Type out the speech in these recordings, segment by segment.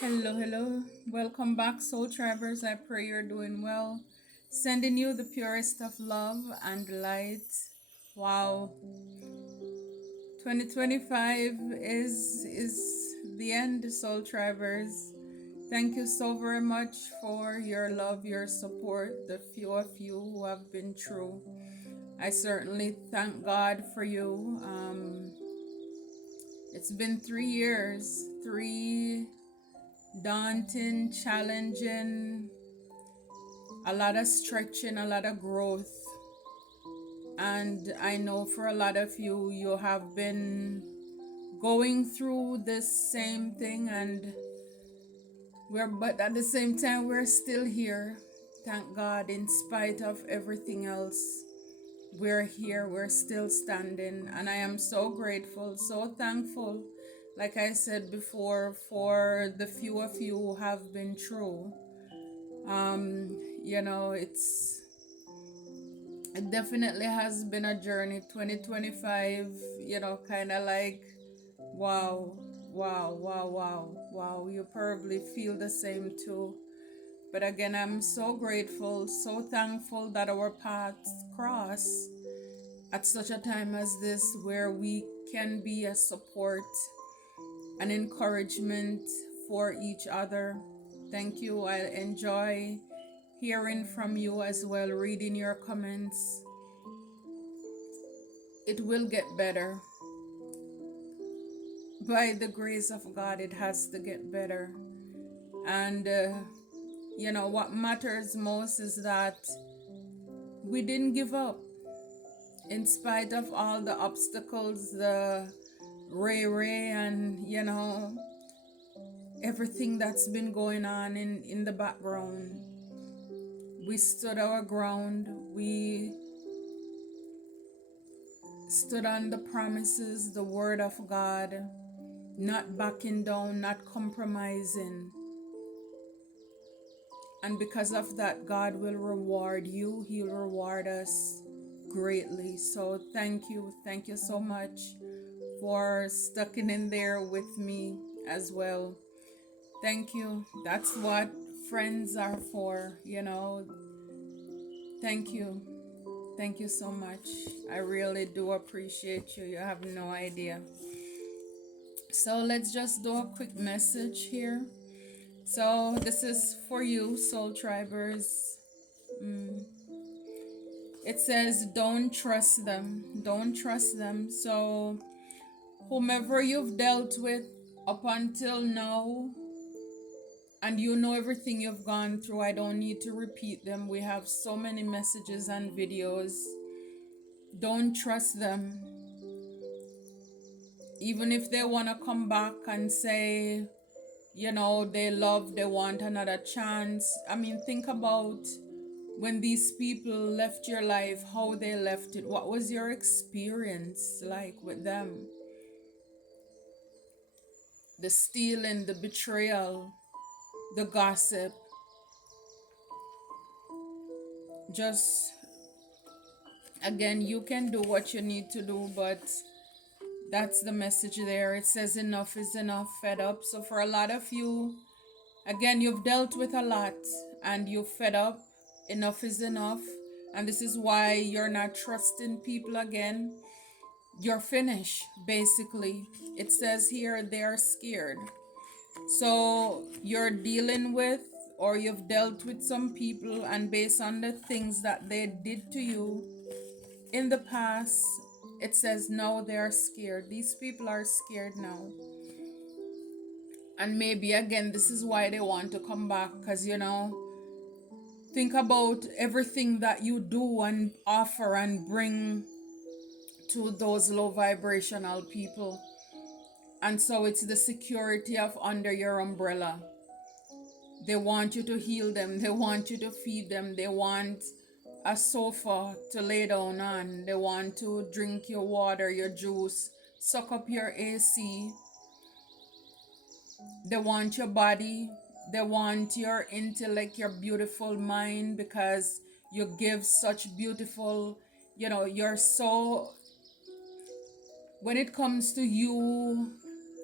Hello, hello. Welcome back, Soul Tribers. I pray you're doing well. Sending you the purest of love and light. Wow. 2025 is the end, Soul Tribers. Thank you so very much for your love, your support, the few of you who have been true. I certainly thank God for you. It's been 3 years, three daunting, challenging, a lot of stretching, a lot of growth. And I know for a lot of you, you have been going through this same thing, and but at the same time, we're still here. Thank God, in spite of everything else, we're here, we're still standing. And I am so grateful, so thankful, like I said before, for the few of you who have been true. You know, it definitely has been a journey. 2025, kind of like, wow, wow, wow, wow, wow. You probably feel the same too. But again, I'm so grateful, so thankful that our paths cross at such a time as this, where we can be a support, an encouragement for each other. Thank you. I enjoy hearing from you as well, reading your comments. It will get better. By the grace of God, it has to get better. And, what matters most is that we didn't give up. In spite of all the obstacles, the ray, and, everything that's been going on in the background, we stood our ground. We stood on the promises, the word of God, not backing down, not compromising. And because of that, God will reward you. He'll reward us greatly. So thank you. Thank you so much for sticking in there with me as well. Thank you. That's what friends are for, Thank you. Thank you so much. I really do appreciate you. You have no idea. So let's just do a quick message here. So this is for you, Soul Tribers. It says, don't trust them. Don't trust them. So whomever you've dealt with up until now, and you know everything you've gone through, I don't need to repeat them. We have so many messages and videos. Don't trust them. Even if they want to come back and say, they want another chance. I mean, think about when these people left your life, how they left it. What was your experience like with them? The stealing, the betrayal, the gossip. Just, again, you can do what you need to do, but that's the message there. It says enough is enough, fed up. So for a lot of you, again, you've dealt with a lot and you're fed up. Enough is enough. And this is why you're not trusting people again. You're finished, basically. It says here they're scared. So you're dealing with, or you've dealt with some people, and based on the things that they did to you in the past, it says now they're scared. These people are scared now. And maybe again, this is why they want to come back, because think about everything that you do and offer and bring to those low vibrational people. And so it's the security of under your umbrella. They want you to heal them. They want you to feed them. They want a sofa to lay down on. They want to drink your water, your juice, suck up your AC. They want your body. They want your intellect, your beautiful mind, because you give such beautiful, you're so, when it comes to you,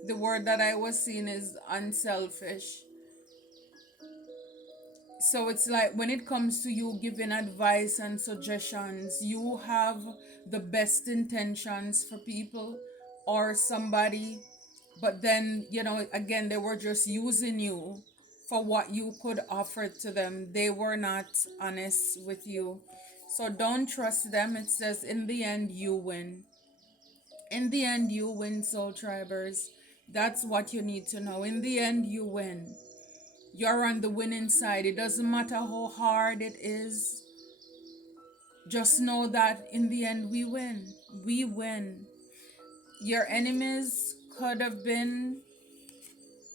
the word that I was seeing is unselfish. So it's like when it comes to you giving advice and suggestions, you have the best intentions for people or somebody, but then, again, they were just using you for what you could offer to them. They were not honest with you. So don't trust them. It says, in the end, you win. In the end, you win, soul tribers. That's what you need to know. In the end, you win. You're on the winning side. It doesn't matter how hard it is. Just know that in the end, we win. We win. Your enemies could have been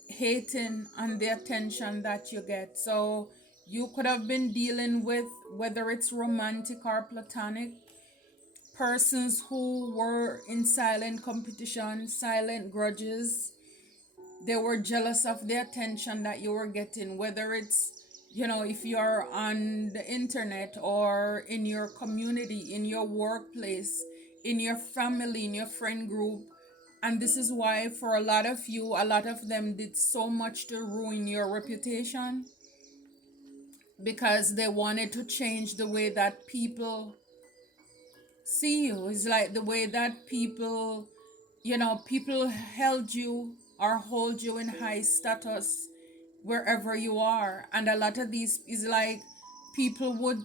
hating on the attention that you get. So you could have been dealing with, whether it's romantic or platonic, persons who were in silent competition, silent grudges. They were jealous of the attention that you were getting, whether it's, if you're on the internet or in your community, in your workplace, in your family, in your friend group. And this is why, for a lot of you, a lot of them did so much to ruin your reputation, because they wanted to change the way that people see you. It's like the way that people held you or hold you in high status wherever you are. And a lot of these is like people would,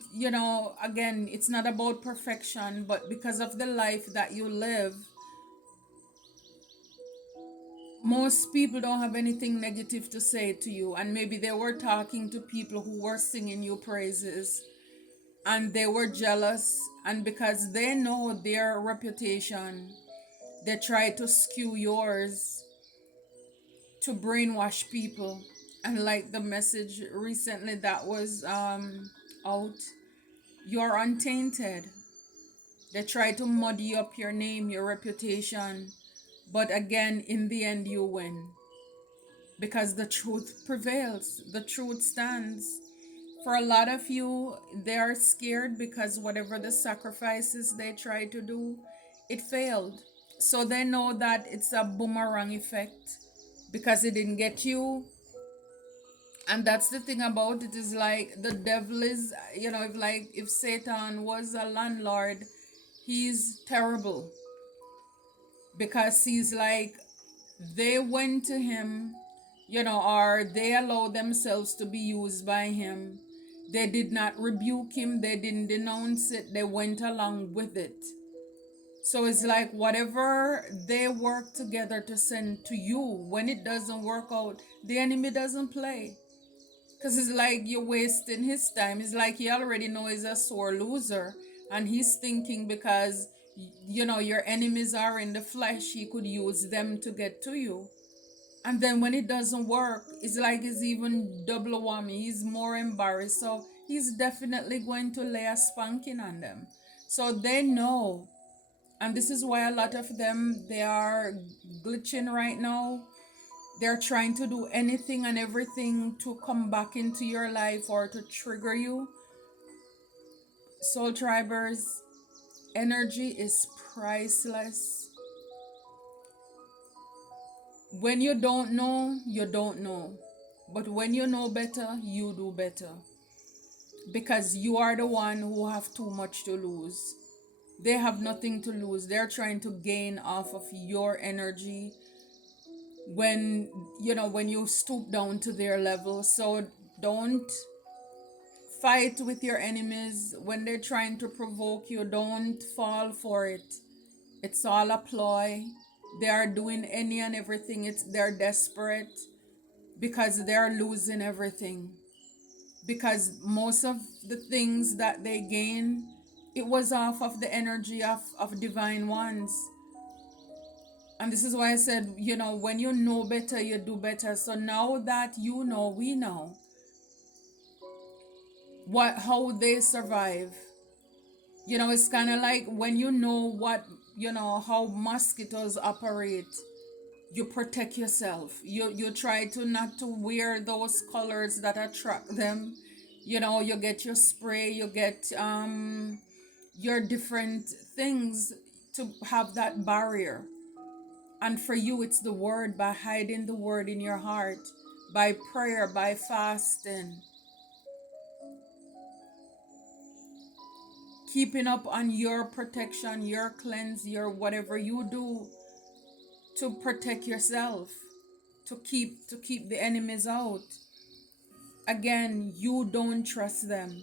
again, it's not about perfection, but because of the life that you live, most people don't have anything negative to say to you. And maybe they were talking to people who were singing you praises, and they were jealous, and because they know their reputation, they try to skew yours to brainwash people. And like the message recently that was out, you're untainted. They try to muddy up your name, your reputation, but again, in the end, you win, because the truth prevails, the truth stands. For a lot of you, they are scared because whatever the sacrifices they try to do, it failed. So they know that it's a boomerang effect because it didn't get you. And that's the thing about it, is like the devil is, if Satan was a landlord, he's terrible, because he's like, they went to him, or they allowed themselves to be used by him. They did not rebuke him, they didn't denounce it, they went along with it. So it's like whatever they work together to send to you, when it doesn't work out, the enemy doesn't play. Because it's like you're wasting his time. It's like he already knows he's a sore loser. And he's thinking, because, your enemies are in the flesh, he could use them to get to you. And then when it doesn't work, it's like it's even double whammy. He's more embarrassed. So he's definitely going to lay a spanking on them. So they know. And this is why a lot of them, they are glitching right now. They're trying to do anything and everything to come back into your life or to trigger you. Soul Tribers, energy is priceless. When you don't know, you don't know. But when you know better, you do better. Because you are the one who have too much to lose. They have nothing to lose. They're trying to gain off of your energy when you stoop down to their level. So don't fight with your enemies when they're trying to provoke you. Don't fall for it. It's all a ploy. They are doing any and everything. They're desperate because they're losing everything. Because most of the things that they gain, it was off of the energy of divine ones. And this is why I said, when you know better, you do better. So now that you know, we know how they survive. It's kind of like when you know how mosquitoes operate, you protect yourself. You try to not to wear those colors that attract them. You get your spray, you get your different things to have that barrier. And for you, it's the word, by hiding the word in your heart, by prayer, by fasting, keeping up on your protection, your cleanse, your whatever you do to protect yourself, to keep the enemies out. Again, you don't trust them.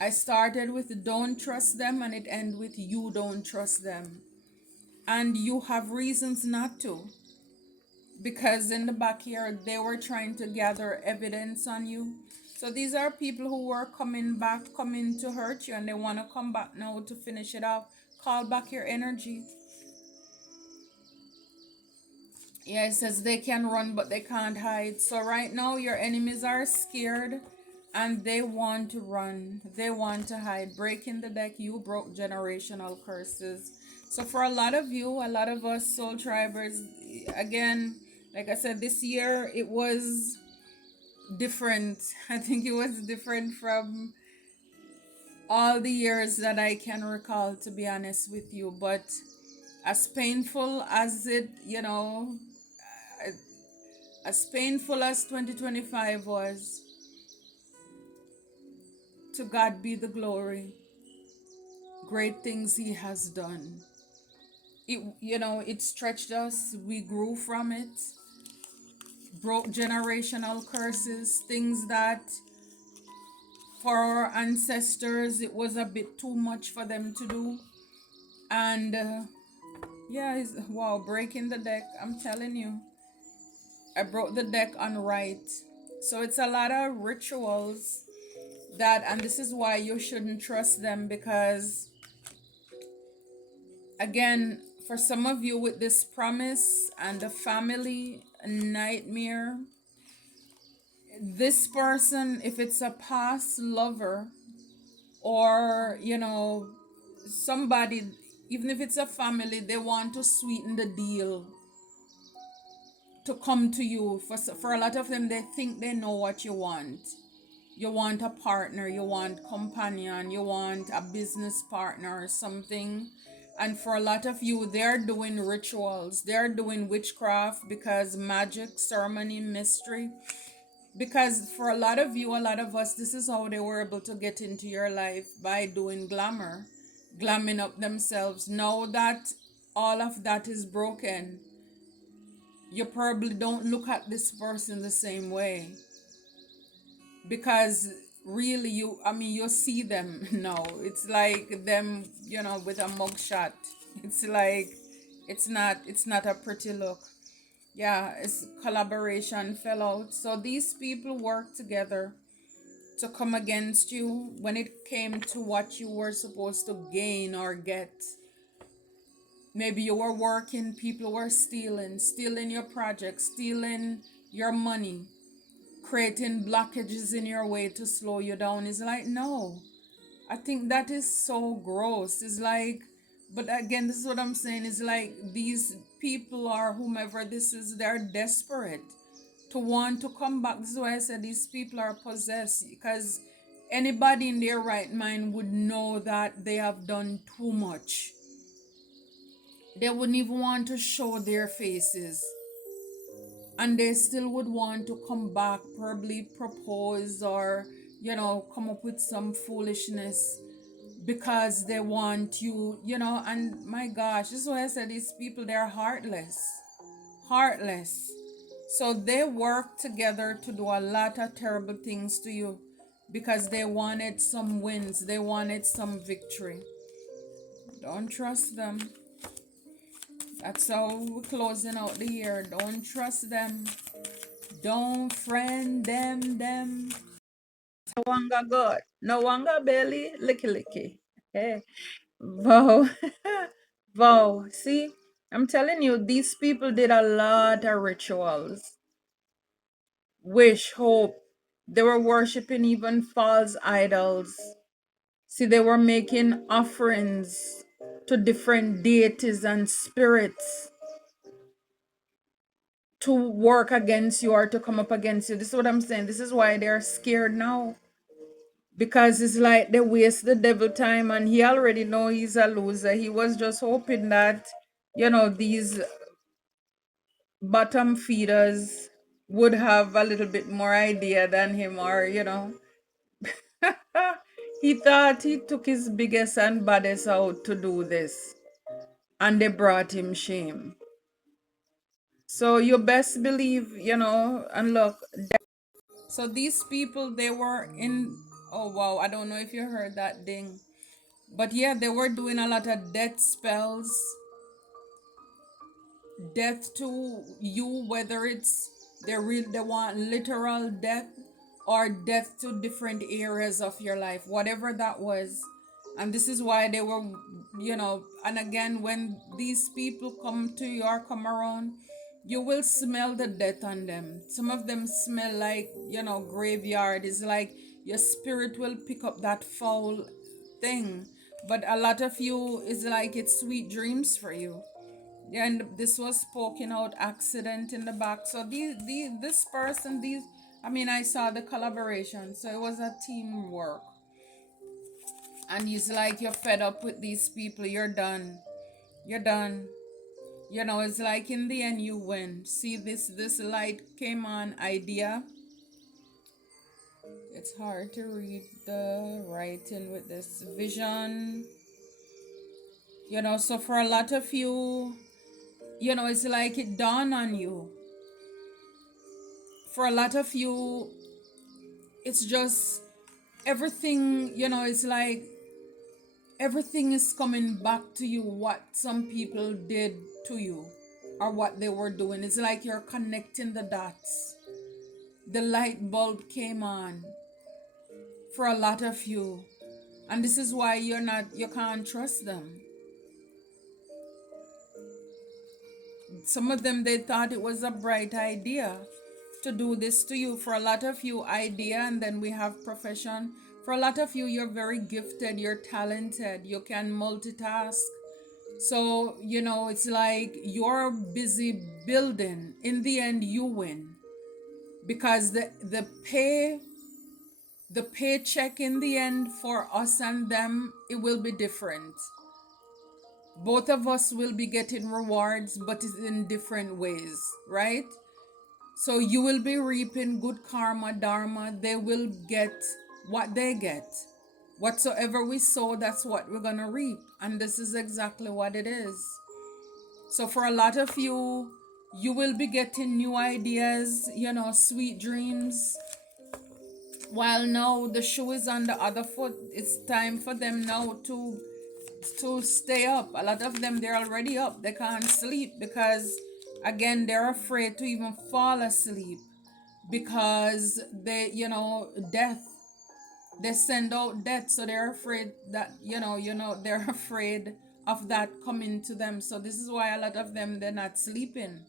I started with don't trust them and it end with you don't trust them. And you have reasons not to, because in the back here they were trying to gather evidence on you. So these are people who were coming back, coming to hurt you, and they want to come back now to finish it off. Call back your energy. Yeah, it says they can run but they can't hide. So right now your enemies are scared and they want to run. They want to hide. Breaking the deck, you broke generational curses. So for a lot of you, a lot of us soul tribers, again, like I said, this year it was different. I think it was different from all the years that I can recall, to be honest with you. But as painful as it, as painful as 2025 was, to God be the glory. Great things He has done. It stretched us. We grew from it. Broke generational curses, things that for our ancestors it was a bit too much for them to do. And yeah, wow, breaking the deck. I'm telling you, I broke the deck on right. So it's a lot of rituals that, and this is why you shouldn't trust them, because again, for some of you with this promise and the family nightmare, this person, if it's a past lover or somebody, even if it's a family, they want to sweeten the deal to come to you. For a lot of them, they think they know what you want. You want a partner, you want companion, you want a business partner or something. And for a lot of you, they're doing rituals, they're doing witchcraft, because magic, ceremony, mystery. Because for a lot of you, a lot of us, this is how they were able to get into your life, by doing glamour, glamming up themselves. Now that all of that is broken, you probably don't look at this person the same way, because really, you see them now. It's like them, with a mugshot. It's like it's not a pretty look. Yeah, it's collaboration fell out. So these people work together to come against you when it came to what you were supposed to gain or get. Maybe you were working, people were stealing your project, stealing your money, creating blockages in your way to slow you down. It's like, no, I think that is so gross. It's like, but again, this is what I'm saying. It's like these people, or whomever this is, they're desperate to want to come back. This is why I said these people are possessed, because anybody in their right mind would know that they have done too much. They wouldn't even want to show their faces, and they still would want to come back, probably propose, or come up with some foolishness, because they want you, and my gosh, this is why I said these people, they're heartless. So they work together to do a lot of terrible things to you, because they wanted some wins, they wanted some victory. Don't trust them. That's how we're closing out the year. Don't trust them. Don't friend them. No wanga God. No wanga belly licky licky. Hey. Wow. Wow. See, I'm telling you, these people did a lot of rituals. Wish, hope. They were worshiping even false idols. See, they were making offerings to different deities and spirits to work against you or to come up against you. This is what I'm saying. This is why they're scared now. Because it's like they waste the devil time, and he already know he's a loser. He was just hoping that, these bottom feeders would have a little bit more idea than him, or he thought he took his biggest and baddest out to do this, and they brought him shame. So you best believe, and look. So these people, they were in. Oh wow, I don't know if you heard that ding, but yeah, they were doing a lot of death spells, death to you, whether it's they want literal death or death to different areas of your life, whatever that was. And this is why they were, and again, when these people come to you or come around, you will smell the death on them. Some of them smell like, graveyard. It's like your spirit will pick up that foul thing. But a lot of you is like it's sweet dreams for you. Yeah, and this was spoken out accident in the back. So this person, I mean, I saw the collaboration. So it was a teamwork. And he's like, you're fed up with these people. You're done. You're done. It's like in the end you win. See, this light came on idea. It's hard to read the writing with this vision. So for a lot of you, it's like it dawned on you. For a lot of you, it's just everything, it's like everything is coming back to you, what some people did to you or what they were doing. It's like you're connecting the dots. The light bulb came on for a lot of you. And this is why you can't trust them. Some of them, they thought it was a bright idea to do this to you. For a lot of you, idea, and then we have profession. For a lot of you, you're very gifted, you're talented, you can multitask. So, it's like you're busy building. In the end, you win. Because the paycheck in the end for us and them, it will be different. Both of us will be getting rewards, but it's in different ways, right? So you will be reaping good karma, dharma. They will get what they get. Whatsoever we sow, that's what we're going to reap. And this is exactly what it is. So for a lot of you, you will be getting new ideas, sweet dreams. While now the shoe is on the other foot, it's time for them now to stay up. A lot of them, they're already up. They can't sleep because again, they're afraid to even fall asleep because death. They send out death, so they're afraid that they're afraid of that coming to them. So this is why a lot of them, they're not sleeping.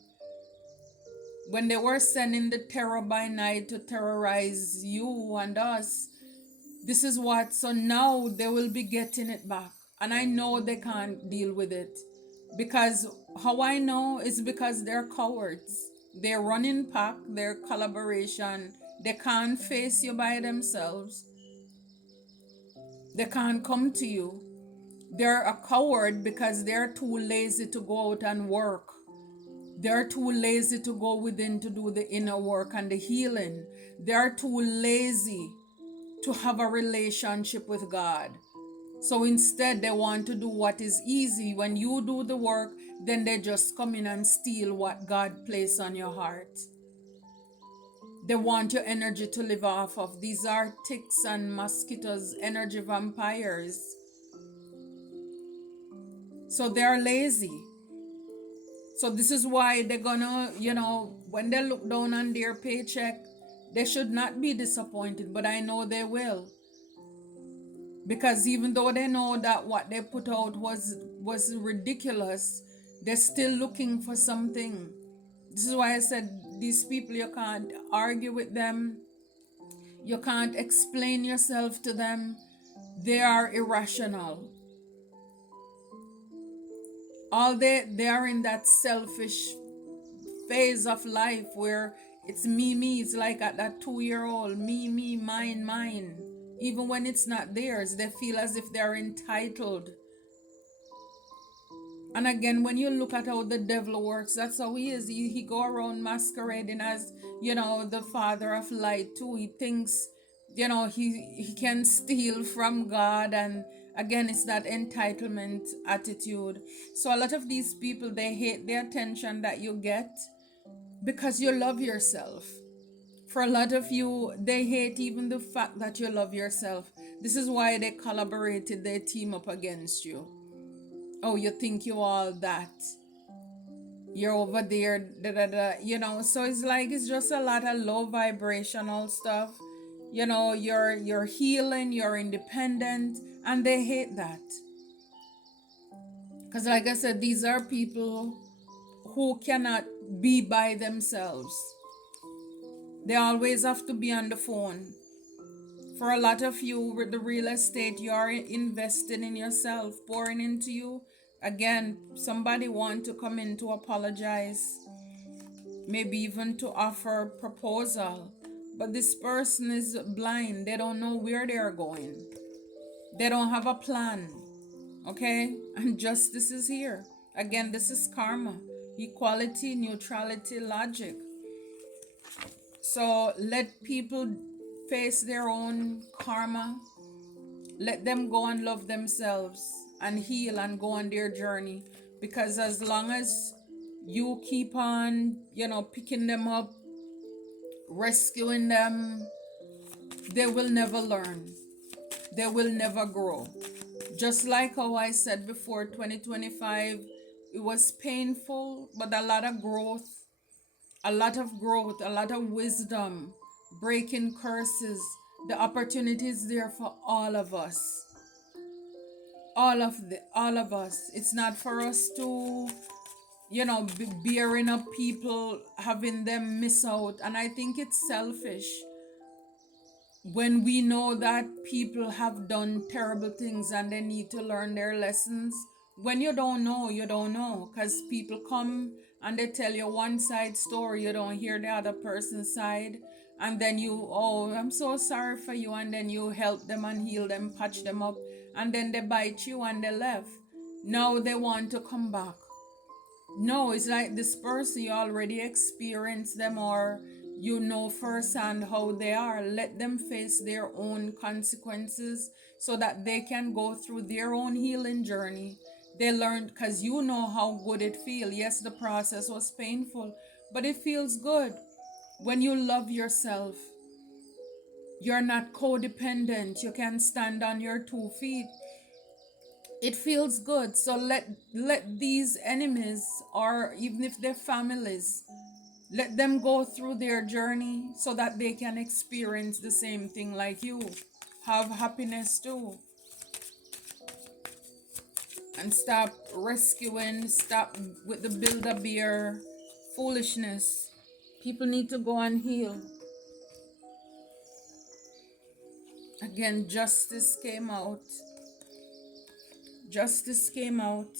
When they were sending the terror by night to terrorize you and us, this is what, so now they will be getting it back. And I know they can't deal with it. Because how I know is because they're cowards. They're running pack, their collaboration. They can't face you by themselves. They can't come to you. They're a coward because they're too lazy to go out and work. They're too lazy to go within to do the inner work and the healing. They're too lazy to have a relationship with God. So instead, they want to do what is easy. When you do the work, then they just come in and steal what God placed on your heart. They want your energy to live off of. These are ticks and mosquitoes, energy vampires. So they're lazy. So this is why they're gonna, when they look down on their paycheck, they should not be disappointed, but I know they will. Because even though they know that what they put out was ridiculous, they're still looking for something. This is why I said these people, you can't argue with them. You can't explain yourself to them. They are irrational. All they are in that selfish phase of life where it's me. It's like at that 2-year-old, me, mine. Even when it's not theirs, they feel as if they're entitled. And again, when you look at how the devil works, that's how he is. He go around masquerading as, the father of light too. He thinks, he can steal from God. And again, it's that entitlement attitude. So a lot of these people, they hate the attention that you get because you love yourself. For a lot of you, they hate even the fact that you love yourself. This is why they collaborated, they team up against you. Oh, you think you all that. You're over there, da da da. So it's like it's just a lot of low vibrational stuff. You're healing, you're independent, and they hate that. Because like I said, these are people who cannot be by themselves. They always have to be on the phone. For a lot of you with the real estate, you are investing in yourself, pouring into you. Again, somebody want to come in to apologize, maybe even to offer a proposal. But this person is blind. They don't know where they are going. They don't have a plan. Okay? And justice is here. Again, this is karma. Equality, neutrality, logic. So let people face their own karma. Let them go and love themselves and heal and go on their journey. Because as long as you keep on, picking them up, rescuing them, they will never learn. They will never grow. Just like how I said before, 2025, it was painful, but a lot of growth, a lot of wisdom, breaking curses. The opportunity is there for all of us. All of us. It's not for us to, bearing up people, having them miss out. And I think it's selfish when we know that people have done terrible things and they need to learn their lessons. When you don't know, you don't know, because people come and they tell you one side story, you don't hear the other person's side, and then you, oh, I'm so sorry for you, and then you help them and heal them, patch them up, and then they bite you and they left. Now they want to come back. No, it's like this person, you already experienced them, or you know firsthand how they are. Let them face their own consequences so that they can go through their own healing journey. They learned, because you know how good it feels. Yes, the process was painful, but it feels good. When you love yourself, you're not codependent. You can stand on your 2 feet. It feels good. So let these enemies, or even if they're families, let them go through their journey so that they can experience the same thing like you. Have happiness too. And stop rescuing, stop with the build a beer foolishness. People need to go and heal. Again, justice came out. Justice came out.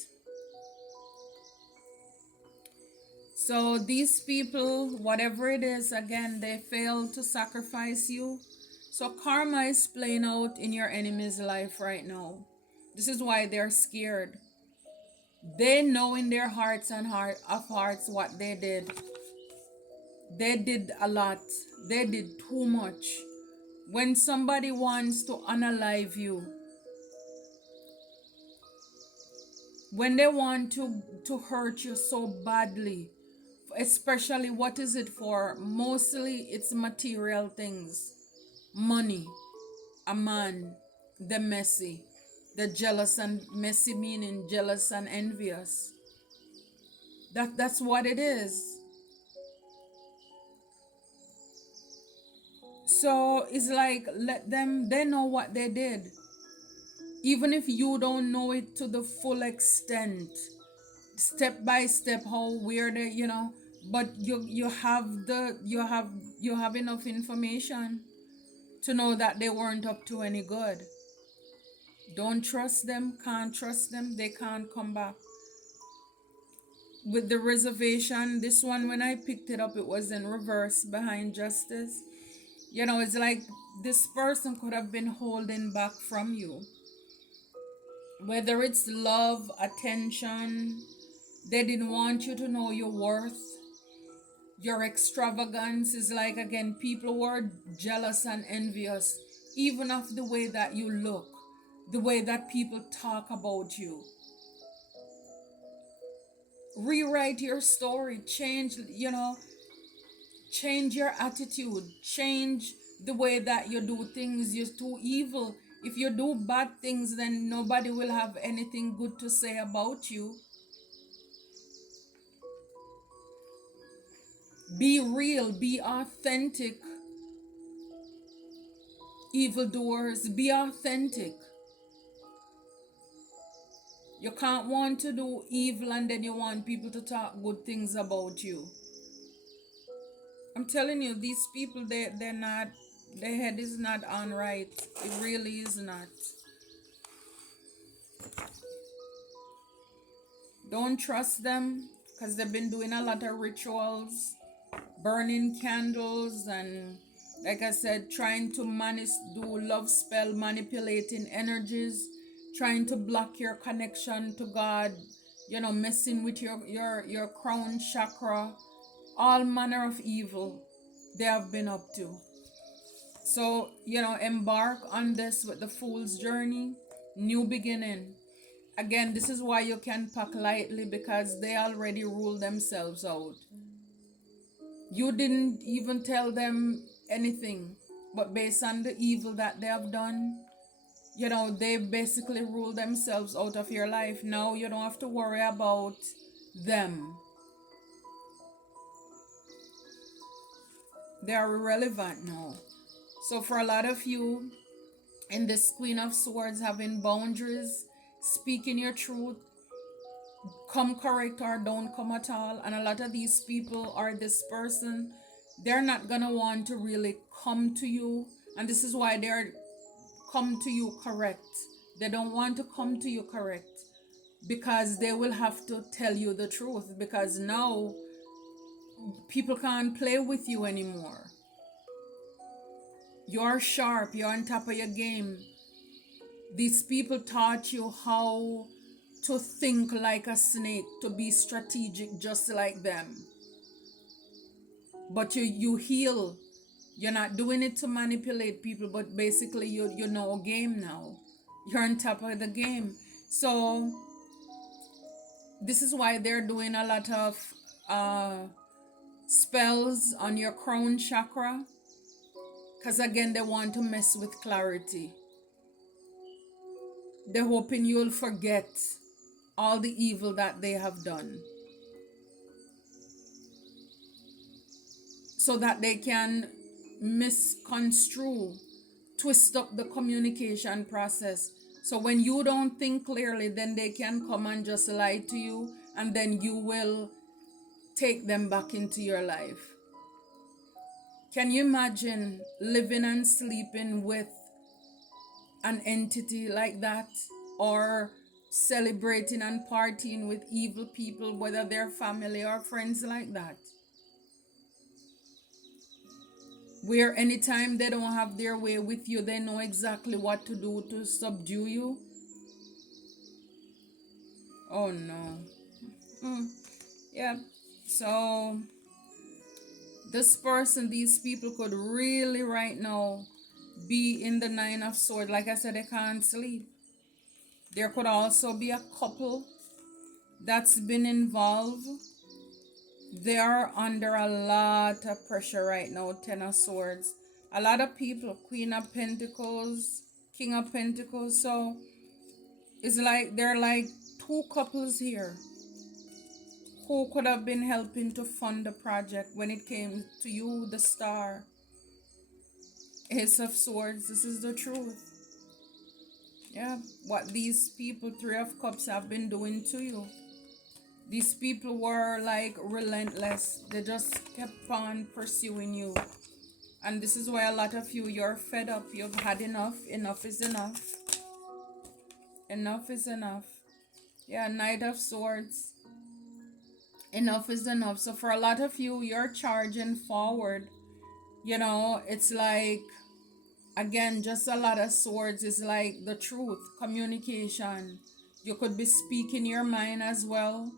So these people, whatever it is, again, they failed to sacrifice you. So karma is playing out in your enemy's life right now. This is why they're scared. They know in their hearts and heart of hearts what they did. They did a lot. They did too much. When somebody wants to unalive you, when they want to hurt you so badly, especially what is it for? Mostly it's material things. Money, a man, the messy, the jealous, and messy meaning jealous and envious. That's what it is. So it's like, let them, they know what they did. Even if you don't know it to the full extent, step by step how weird it, but you have enough information to know that they weren't up to any good. Don't trust them, can't trust them, they can't come back. With the reservation, this one, when I picked it up, it was in reverse behind justice. It's like this person could have been holding back from you. Whether it's love, attention, they didn't want you to know your worth. Your extravagance is like, again, people were jealous and envious, even of the way that you look, the way that people talk about you. Rewrite your story, change your attitude, change the way that you do things. You're too evil. If you do bad things, then nobody will have anything good to say about you. Be real, be authentic. Evildoers, be authentic. You can't want to do evil and then you want people to talk good things about you. I'm telling you, these people, they're not, their head is not on right. It really is not. Don't trust them because they've been doing a lot of rituals, burning candles, and like I said, trying to do love spell, manipulating energies, trying to block your connection to God, messing with your crown chakra, all manner of evil they have been up to. So, embark on this with the fool's journey, new beginning. Again, this is why you can pack lightly, because they already ruled themselves out. You didn't even tell them anything, but based on the evil that they have done, they basically rule themselves out of your life. Now you don't have to worry about them. They are irrelevant now. So for a lot of you in this Queen of Swords, having boundaries, speaking your truth, come correct or don't come at all. And a lot of these people or this person, they're not gonna want to really come to you. And this is why they're come to you correct. They don't want to come to you correct because they will have to tell you the truth, because now people can't play with you anymore. You're sharp, you're on top of your game. These people taught you how to think like a snake, to be strategic just like them. But you heal. You're not doing it to manipulate people, but basically you know a game now. You're on top of the game. So this is why they're doing a lot of spells on your crown chakra, because again they want to mess with clarity. They're hoping you'll forget all the evil that they have done, so that they can misconstrue, twist up the communication process. So when you don't think clearly, then they can come and just lie to you, and then you will take them back into your life. Can you imagine living and sleeping with an entity like that, or celebrating and partying with evil people, whether they're family or friends like that, where anytime they don't have their way with you, they know exactly what to do to subdue you? Oh no. Yeah. So this person, these people could really right now be in the Nine of Swords. Like I said, they can't sleep. There could also be a couple that's been involved. They are under a lot of pressure right now. Ten of Swords. A lot of people, Queen of Pentacles, King of Pentacles. So it's like there are like two couples here who could have been helping to fund the project when it came to you, the Star. Ace of Swords, this is the truth. Yeah, what these people, Three of Cups, have been doing to you. These people were like relentless. They just kept on pursuing you. And this is why a lot of you, you're fed up. You've had enough. Enough is enough. Enough is enough. Yeah, Knight of Swords. Enough is enough. So for a lot of you, you're charging forward. It's like again, just a lot of swords is like the truth, communication. You could be speaking your mind as well.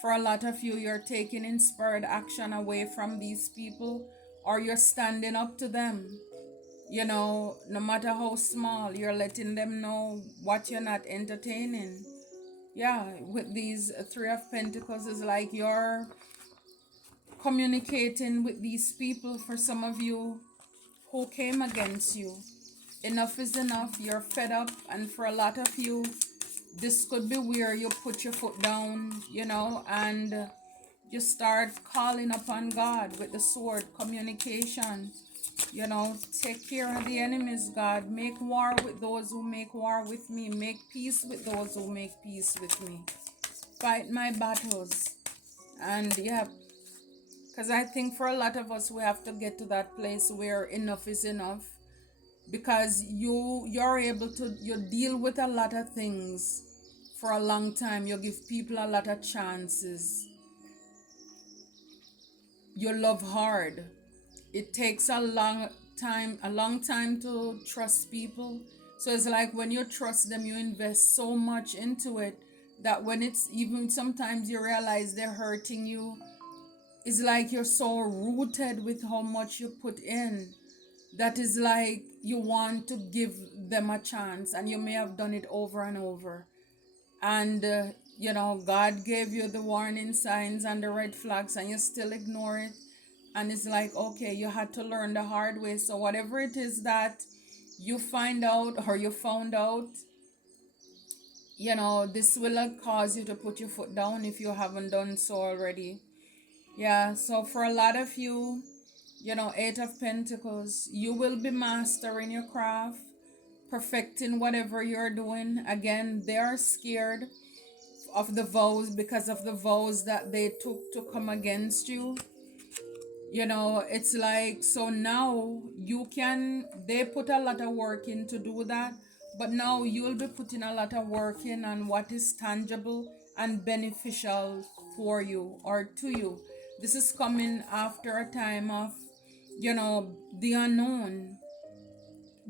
For a lot of you, you're taking inspired action away from these people, or you're standing up to them. No matter how small, you're letting them know what you're not entertaining. Yeah, with these Three of Pentacles, is like you're communicating with these people. For some of you who came against you, enough is enough. You're fed up. And for a lot of you, this could be where you put your foot down, and you start calling upon God with the sword, communication. Take care of the enemies, God. Make war with those who make war with me. Make peace with those who make peace with me. Fight my battles. And yeah, because I think for a lot of us, we have to get to that place where enough is enough. Because you're able to, you deal with a lot of things for a long time. You give people a lot of chances. You love hard. It takes a long time to trust people. So it's like when you trust them, you invest so much into it that when it's even sometimes you realize they're hurting you, it's like you're so rooted with how much you put in, that is like you want to give them a chance, and you may have done it over and over. And God gave you the warning signs and the red flags, and you still ignore it. And it's like, okay, you had to learn the hard way. So whatever it is that you find out or you found out, this will cause you to put your foot down if you haven't done so already. Yeah, so for a lot of you, Eight of Pentacles, you will be mastering your craft, perfecting whatever you're doing. Again, they are scared of the vows, because of the vows that they took to come against you. It's like, so now they put a lot of work in to do that, but now you'll be putting a lot of work in on what is tangible and beneficial for you or to you. This is coming after a time of, the unknown,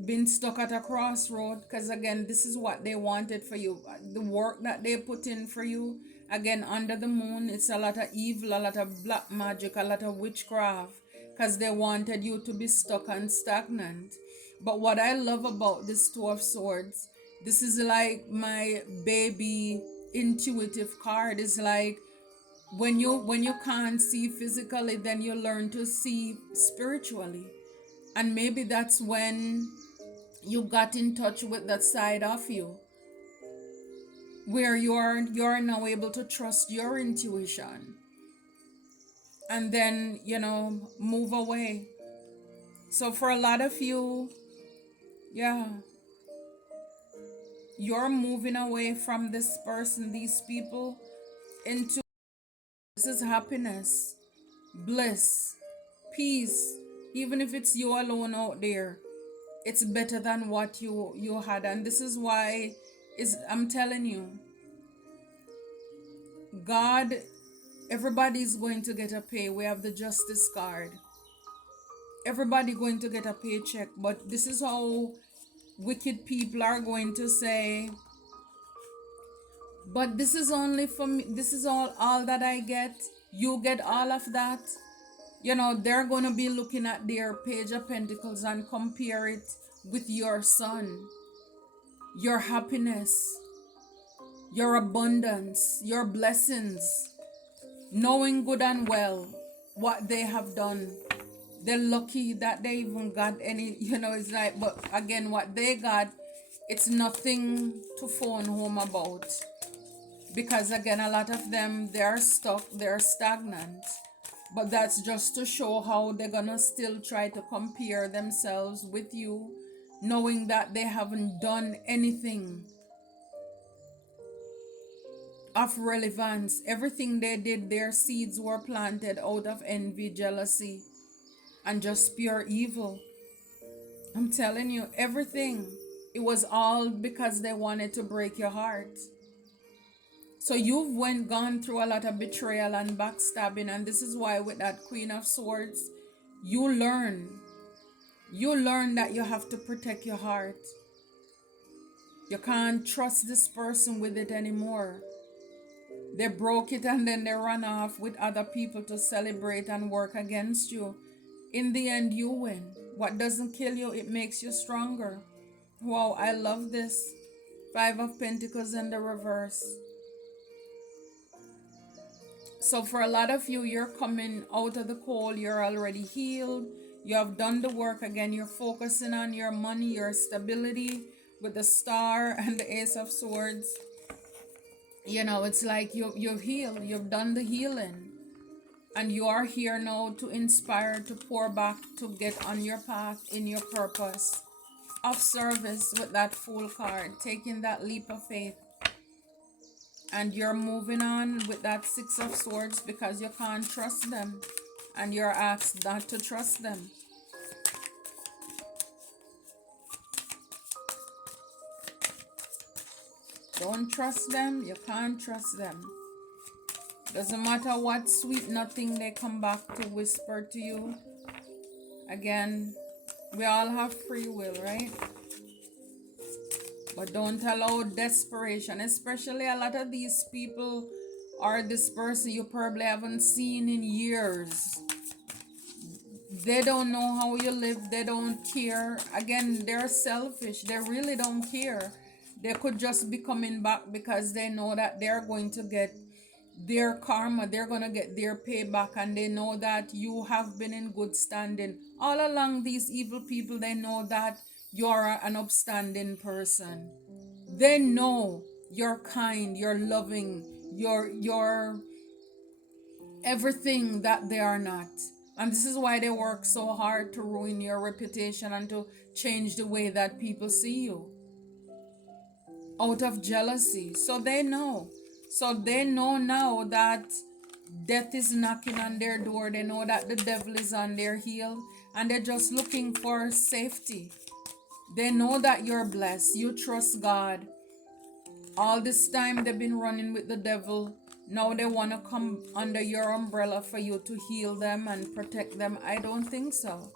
been stuck at a crossroad, because again, this is what they wanted for you, the work that they put in for you. Again, under the moon, it's a lot of evil, a lot of black magic, a lot of witchcraft, because they wanted you to be stuck and stagnant. But what I love about this Two of Swords, this is like my baby intuitive card. Is like when you can't see physically, then you learn to see spiritually. And maybe that's when you got in touch with that side of you where you're now able to trust your intuition, and then move away. So for a lot of you, yeah, you're moving away from this person, these people, into this is happiness, bliss, peace. Even if it's you alone out there, it's better than what you had. And this is why is I'm telling you, God, everybody's going to get a pay. We have the justice card. Everybody going to get a paycheck, but this is how wicked people are going to say, but this is only for me. This is all that I get. You get all of that. They're going to be looking at their Page of Pentacles and compare it with your son, your happiness, your abundance, your blessings, knowing good and well what they have done. They're lucky that they even got any, it's like, but again, what they got, it's nothing to phone home about. Because again, a lot of them, they're stuck, they're stagnant. But that's just to show how they're gonna still try to compare themselves with you, knowing that they haven't done anything of relevance. Everything they did, their seeds were planted out of envy, jealousy, and just pure evil. I'm telling you, everything. It was all because they wanted to break your heart. So you've gone through a lot of betrayal and backstabbing, and this is why with that Queen of Swords, you learn. You learn that you have to protect your heart. You can't trust this person with it anymore. They broke it and then they run off with other people to celebrate and work against you. In the end, you win. What doesn't kill you, it makes you stronger. Wow, I love this. Five of Pentacles in the reverse. So for a lot of you, you're coming out of the cold. You're already healed. You have done the work. Again, you're focusing on your money, your stability with the Star and the Ace of Swords. You know, it's like you've healed. You've done the healing. And you are here now to inspire, to pour back, to get on your path in your purpose of service with that Fool card, taking that leap of faith. And you're moving on with that Six of Swords because you can't trust them. And you're asked not to trust them. Don't trust them. You can't trust them. Doesn't matter what sweet nothing they come back to whisper to you. Again, we all have free will, right? But don't allow desperation, especially a lot of these people or this person you probably haven't seen in years. They don't know how you live. They don't care. Again, they're selfish. They really don't care. They could just be coming back because they know that they're going to get their karma. They're going to get their payback. And they know that you have been in good standing. All along, these evil people, they know that you're an upstanding person. They know you're kind, you're loving, you're everything that they are not. And this is why they work so hard to ruin your reputation and to change the way that people see you. Out of jealousy. So they know. So they know now that death is knocking on their door. They know that the devil is on their heel. And they're just looking for safety. They know that you're blessed. You trust God. All this time they've been running with the devil. Now they want to come under your umbrella for you to heal them and protect them. I don't think so.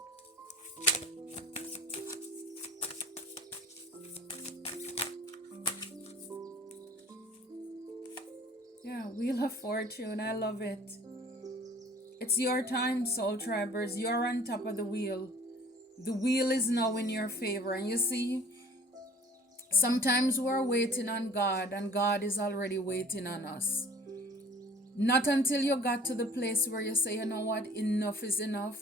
Yeah, Wheel of Fortune. I love it. It's your time, Soul Tribers. You're on top of the wheel. The wheel is now in your favor. And you see, sometimes we're waiting on God and God is already waiting on us. Not until you got to the place where you say, you know what, enough is enough.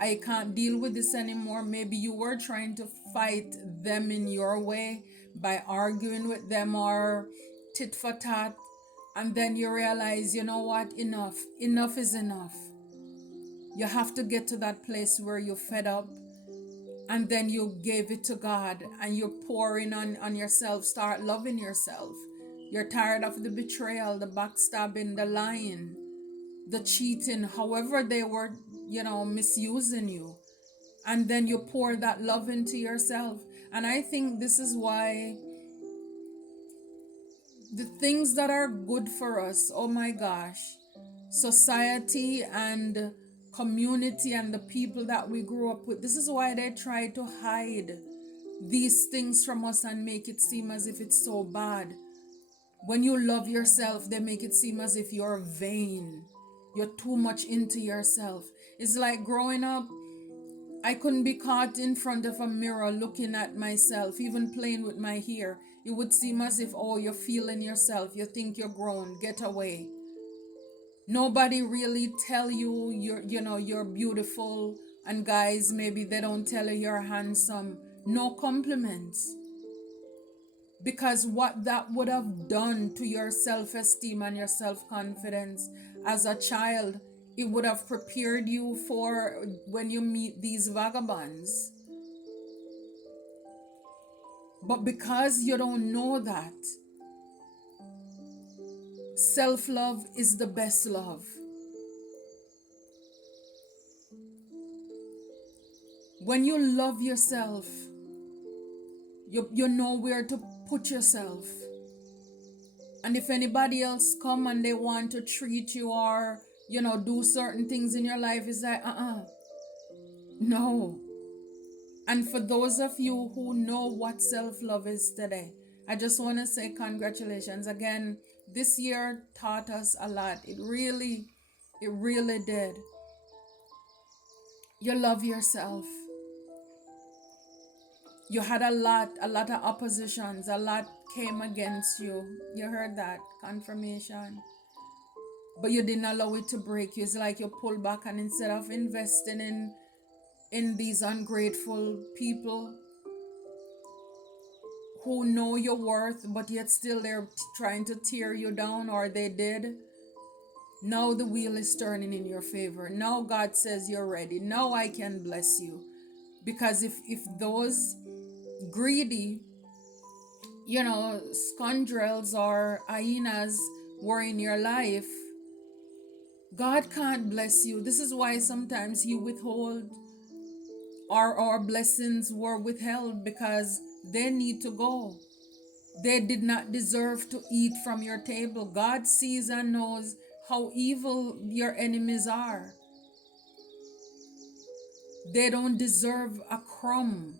I can't deal with this anymore. Maybe you were trying to fight them in your way by arguing with them or tit for tat. And then you realize, you know what, enough. Enough is enough. You have to get to that place where you're fed up. And then you gave it to God and you're pouring on yourself. Start loving yourself. You're tired of the betrayal, the backstabbing, the lying, the cheating, however they were, misusing you. And then you pour that love into yourself. And I think this is why the things that are good for us, oh my gosh, society and community and the people that we grew up with, this is why they try to hide these things from us and make it seem as if it's so bad. When you love yourself, they make it seem as if you're vain. You're too much into yourself. It's like growing up, I couldn't be caught in front of a mirror looking at myself, even playing with my hair. It would seem as if, oh, you're feeling yourself. You think you're grown. Get away. Nobody really tell you you're beautiful. And guys, maybe they don't tell you you're handsome. No compliments. Because what that would have done to your self-esteem and your self-confidence as a child, it would have prepared you for when you meet these vagabonds. But because you don't know that, self-love is the best love. When you love yourself, you know where to put yourself. And if anybody else come and they want to treat you or, do certain things in your life, it's like, no. And for those of you who know what self-love is today, I just want to say congratulations. Again, this year taught us a lot. It really did. You love yourself. You had a lot of oppositions, a lot came against you. You heard that confirmation. But you didn't allow it to break you. It's like you pull back, and instead of investing in these ungrateful people who know your worth, but yet still they're trying to tear you down, or they did. Now the wheel is turning in your favor. Now God says you're ready. Now I can bless you. Because if those greedy, scoundrels or hyenas were in your life, God can't bless you. This is why sometimes He withhold, or our blessings were withheld, because they need to go. They did not deserve to eat from your table. God sees and knows how evil your enemies are. They don't deserve a crumb.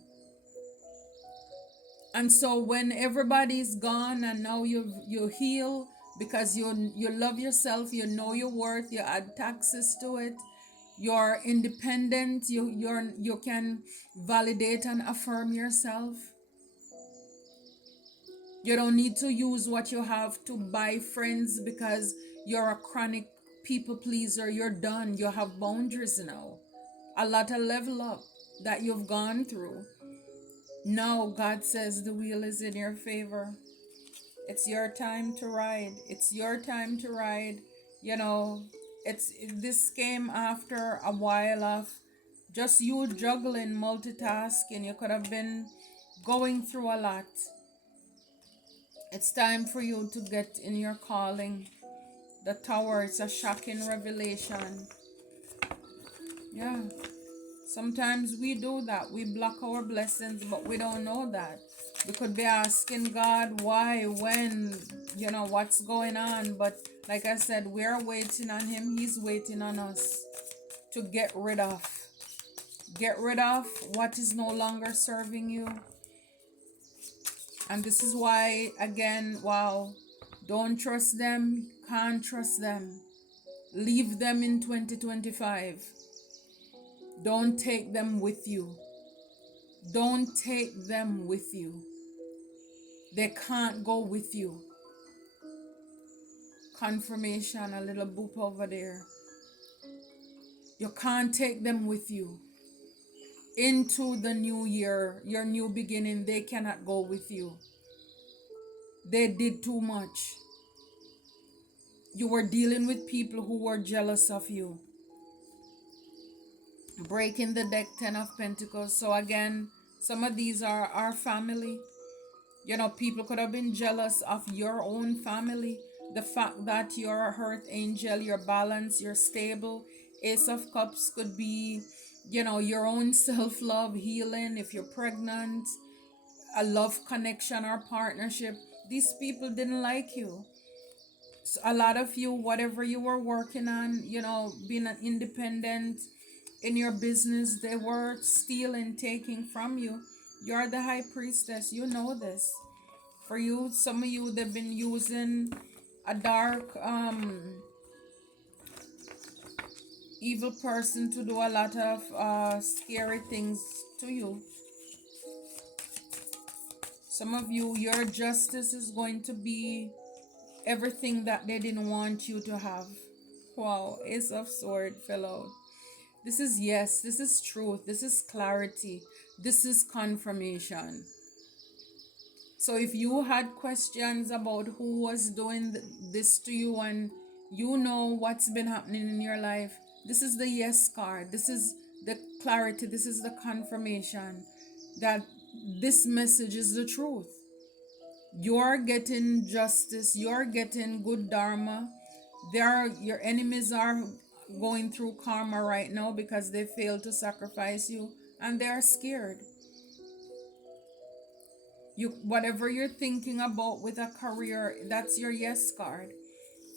And so when everybody's gone and now you heal because you love yourself, you know your worth, you add taxes to it, you're independent, you can validate and affirm yourself. You don't need to use what you have to buy friends because you're a chronic people pleaser. You're done. You have boundaries now. A lot of level up that you've gone through. Now God says the wheel is in your favor. It's your time to ride. It's your time to ride. You know, this came after a while of just you juggling, multitasking. You could have been going through a lot. It's time for you to get in your calling. The tower, it's a shocking revelation. Yeah. Sometimes we do that. We block our blessings, but we don't know that. We could be asking God why, when, what's going on. But like I said, we're waiting on Him. He's waiting on us to get rid of. Get rid of what is no longer serving you. And this is why, again, wow, don't trust them, can't trust them. Leave them in 2025. Don't take them with you. Don't take them with you. They can't go with you. Confirmation, a little boop over there. You can't take them with you. Into the new year, your new beginning, they cannot go with you. They did too much. You were dealing with people who were jealous of you. Breaking the deck, 10 of Pentacles. So again, some of these are our family. People could have been jealous of your own family. The fact that you're a hurt angel, you're balanced, you're stable. Ace of Cups could be, your own self-love, healing. If you're pregnant, a love connection or partnership. These people didn't like you. So a lot of you, whatever you were working on, being an independent in your business, they were stealing, taking from you. You're the high priestess. You know this. For you, some of you, they've been using a dark, evil person to do a lot of scary things to you. Some of you, your justice is going to be everything that they didn't want you to have. Wow, Ace of Sword fell out. This is yes, this is truth, this is clarity, this is confirmation. So if you had questions about who was doing this to you and you know what's been happening in your life, this is the yes card. This is the clarity. This is the confirmation that this message is the truth. You're getting justice. You're getting good dharma. Your enemies are going through karma right now because they failed to sacrifice you and they're scared. Whatever you're thinking about with a career, that's your yes card.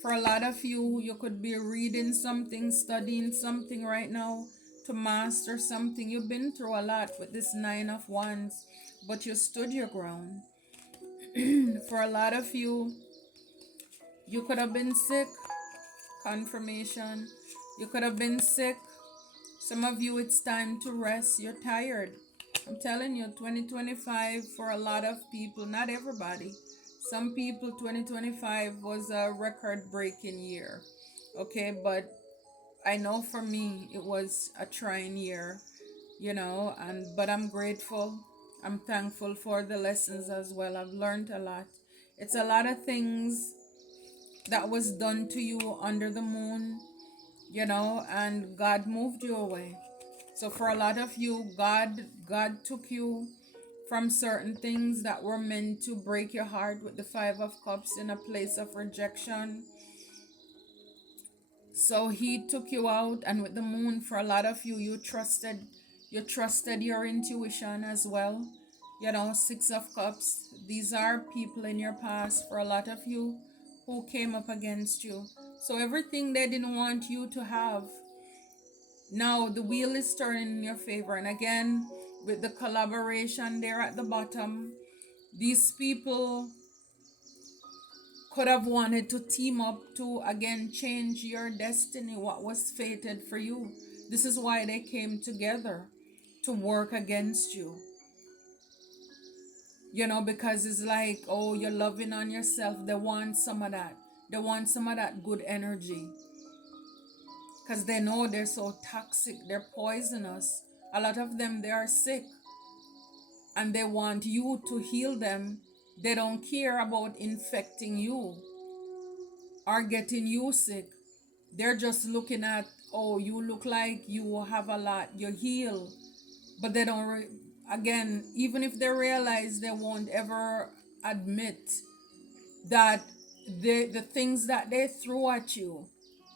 For a lot of you, you could be reading something, studying something right now, to master something. You've been through a lot with this Nine of Wands, but you stood your ground. For a lot of you, you could have been sick. Confirmation. You could have been sick. Some of you, it's time to rest. You're tired. I'm telling you, 2025 for a lot of people, not everybody. Some people, 2025 was a record breaking year. Okay, but I know for me, it was a trying year, but I'm grateful. I'm thankful for the lessons as well. I've learned a lot. It's a lot of things that was done to you under the moon, and God moved you away. So for a lot of you, God took you from certain things that were meant to break your heart with the Five of Cups in a place of rejection. So he took you out, and with the moon, for a lot of you, you trusted your intuition as well. Six of Cups. These are people in your past for a lot of you who came up against you. So everything they didn't want you to have, now the wheel is turning in your favor. And again, with the collaboration there at the bottom, these people could have wanted to team up to again change your destiny, what was fated for you. This is why they came together, to work against you. Because it's like, oh, you're loving on yourself. They want some of that. They want some of that good energy. Because they know they're so toxic, they're poisonous. A lot of them, they are sick. And they want you to heal them. They don't care about infecting you or getting you sick. They're just looking at, oh, you look like you have a lot, you heal. But they don't, again, even if they realize, they won't ever admit that the things that they threw at you,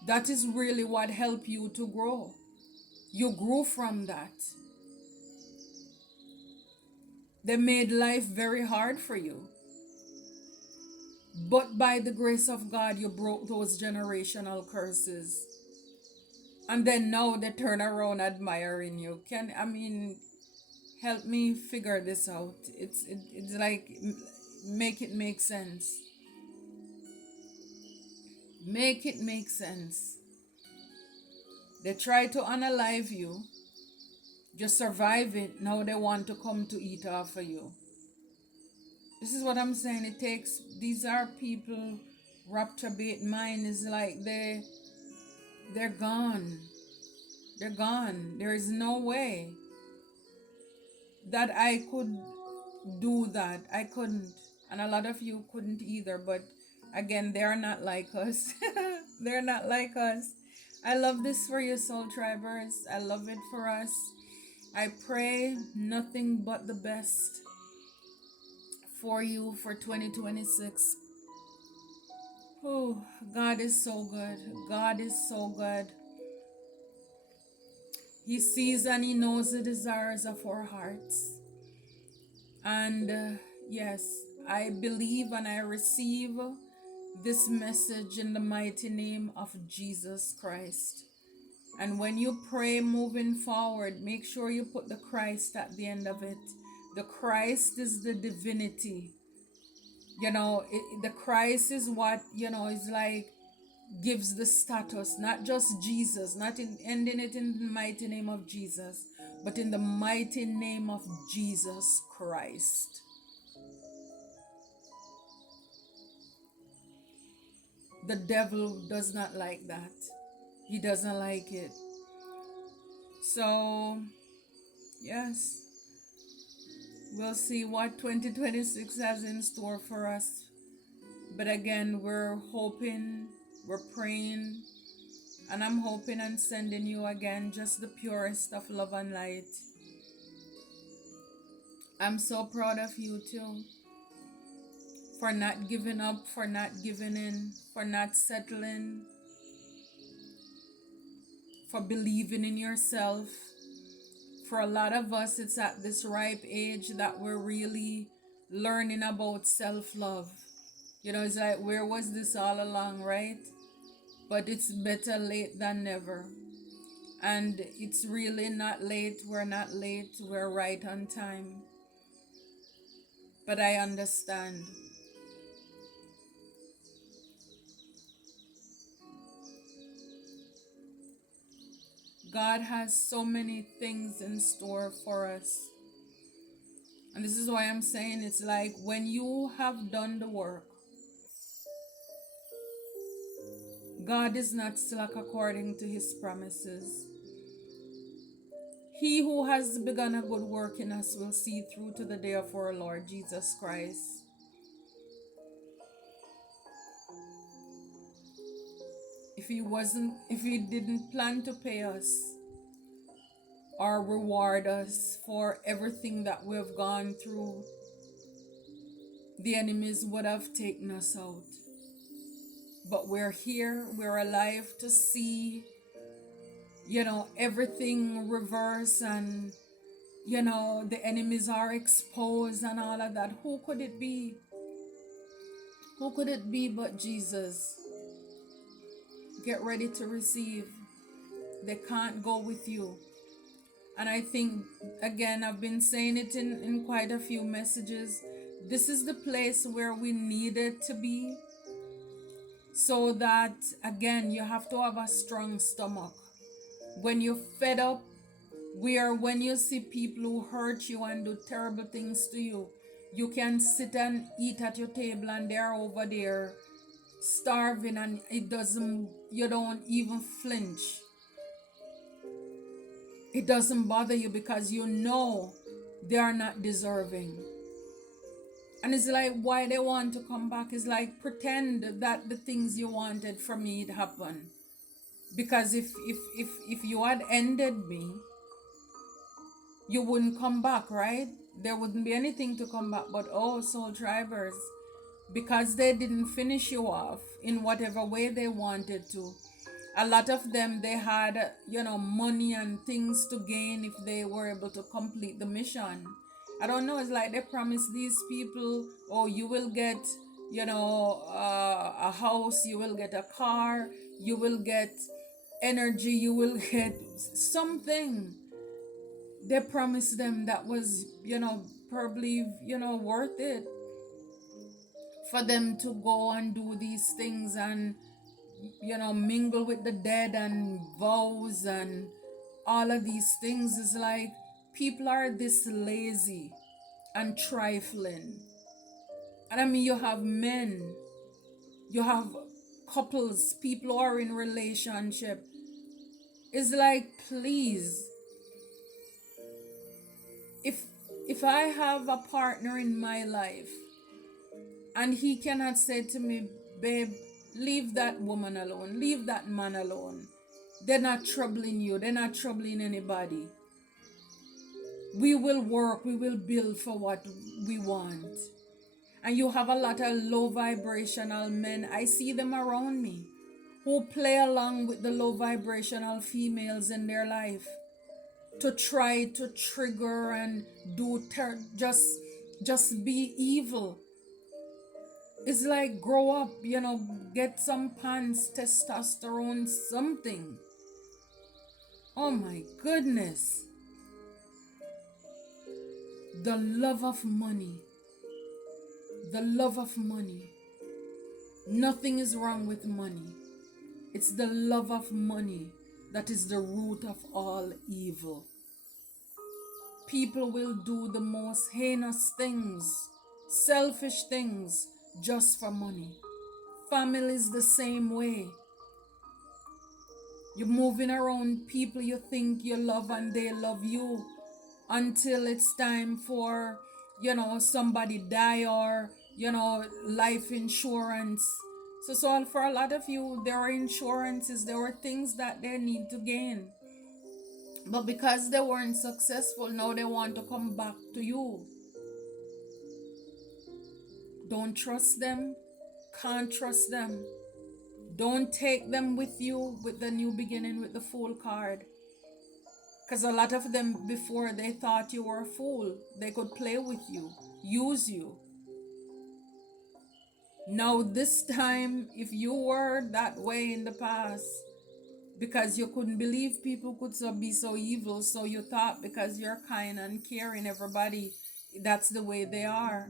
that is really what helped you to grow. You grew from that. They made life very hard for you. But by the grace of God, you broke those generational curses. And then now they turn around admiring you. Help me figure this out. It's like, make it make sense. Make it make sense. They try to unalive you. Just survive it. Now they want to come to eat off of you. This is what I'm saying. These are people, rapture bait mind is like they're gone. They're gone. There is no way that I could do that. I couldn't. And a lot of you couldn't either. But again, they are not like us. They're not like us. I love this for you, Soul Tribers. I love it for us. I pray nothing but the best for you for 2026. Oh, God is so good. God is so good. He sees and He knows the desires of our hearts. And yes, I believe and I receive this message in the mighty name of Jesus Christ. And when you pray moving forward, make sure you put the Christ at the end of it. The Christ is the divinity. The Christ is what, is like, gives the status, not just Jesus, not ending it in the mighty name of Jesus, but in the mighty name of Jesus Christ. The devil does not like that. He doesn't like it. So, yes, we'll see what 2026 has in store for us. But again, we're hoping, we're praying, and I'm hoping and sending you again just the purest of love and light. I'm so proud of you too, for not giving up, for not giving in, for not settling, for believing in yourself. For a lot of us, it's at this ripe age that we're really learning about self-love. It's like, where was this all along, right? But it's better late than never. And it's really not late. We're not late. We're right on time. But I understand. God has so many things in store for us. And this is why I'm saying it's like when you have done the work, God is not slack according to his promises. He who has begun a good work in us will see through to the day of our Lord Jesus Christ. If he didn't plan to pay us or reward us for everything that we've gone through, the enemies would have taken us out. But we're here, we're alive to see, everything reverse, and, the enemies are exposed and all of that. Who could it be? Who could it be but Jesus? Get ready to receive. They can't go with you. And I think, again, I've been saying it in quite a few messages. This is the place where we needed to be, so that, again, you have to have a strong stomach. When you're fed up, where when you see people who hurt you and do terrible things to you, you can sit and eat at your table and they're over there starving, and you don't even flinch. It doesn't bother you because you know they are not deserving. And it's like, why they want to come back is like, pretend that the things you wanted from me it happened. Because if you had ended me, you wouldn't come back, right? There wouldn't be anything to come back. But oh, soul drivers, because they didn't finish you off in whatever way they wanted to, a lot of them, they had, money and things to gain if they were able to complete the mission. I don't know, it's like they promised these people, oh, you will get, a house, you will get a car, you will get energy, you will get something. They promised them that was, probably, worth it for them to go and do these things and, mingle with the dead and vows and all of these things. Is like, people are this lazy and trifling. And I mean, you have men, you have couples, people who are in relationship. It's like, please, if I have a partner in my life and he cannot say to me, babe, leave that woman alone, leave that man alone, they're not troubling you, they're not troubling anybody, we will work, we will build for what we want. And you have a lot of low vibrational men, I see them around me, who play along with the low vibrational females in their life to try to trigger and do just be evil. It's like, grow up, get some pants, testosterone, something. Oh my goodness. The love of money. The love of money. Nothing is wrong with money. It's the love of money that is the root of all evil. People will do the most heinous things, selfish things, just for money. Families the same way. You're moving around people you think you love and they love you, until it's time for, somebody die, or, life insurance. So for a lot of you, there are insurances, there are things that they need to gain. But because they weren't successful, now they want to come back to you. Don't trust them. Can't trust them. Don't take them with you with the new beginning, with the fool card. Because a lot of them, before, they thought you were a fool. They could play with you, use you. Now this time, if you were that way in the past, because you couldn't believe people could be so evil. So you thought because you're kind and caring, everybody, that's the way they are.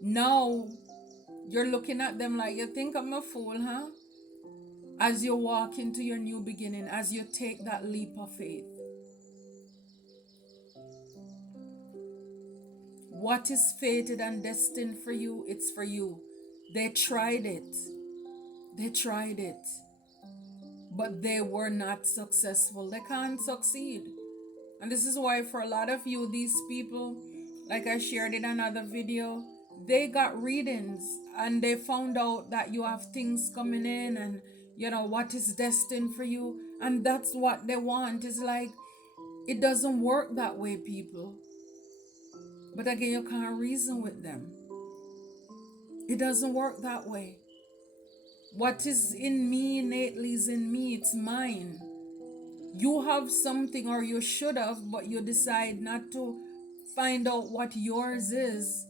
Now you're looking at them like, you think I'm a fool, huh? As you walk into your new beginning, as you take that leap of faith, what is fated and destined for you, it's for you. They tried it. They tried it. But they were not successful. They can't succeed. And this is why for a lot of you, these people, like I shared in another video, they got readings and they found out that you have things coming in and what is destined for you. And that's what they want. It's like, it doesn't work that way, people. But again, you can't reason with them. It doesn't work that way. What is in me innately is in me. It's mine. You have something, or you should have, but you decide not to find out what yours is.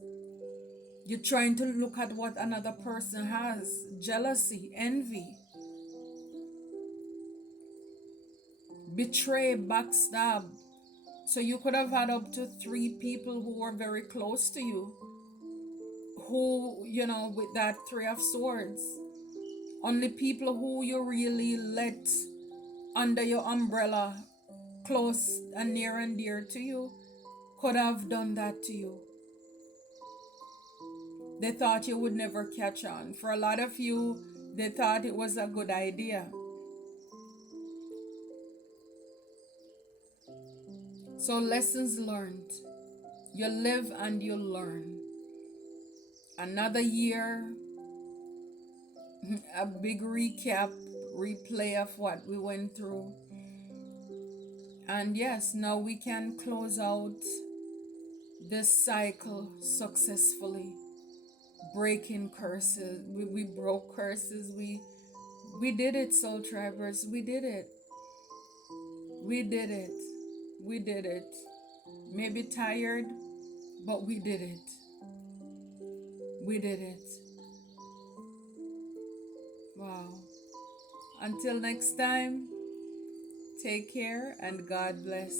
You're trying to look at what another person has. Jealousy, envy, betray, backstab. So you could have had up to 3 people who were very close to you, who, with that 3 of swords. Only people who you really let under your umbrella, close and near and dear to you, could have done that to you. They thought you would never catch on. For a lot of you, they thought it was a good idea. So lessons learned. You live and you learn. Another year, a big recap, replay of what we went through. And yes, now we can close out this cycle successfully. Breaking curses. We broke curses. We did it, Soul Tribers. We did it. We did it. We did it. Maybe tired, but we did it. We did it. Wow. Until next time, take care and God bless.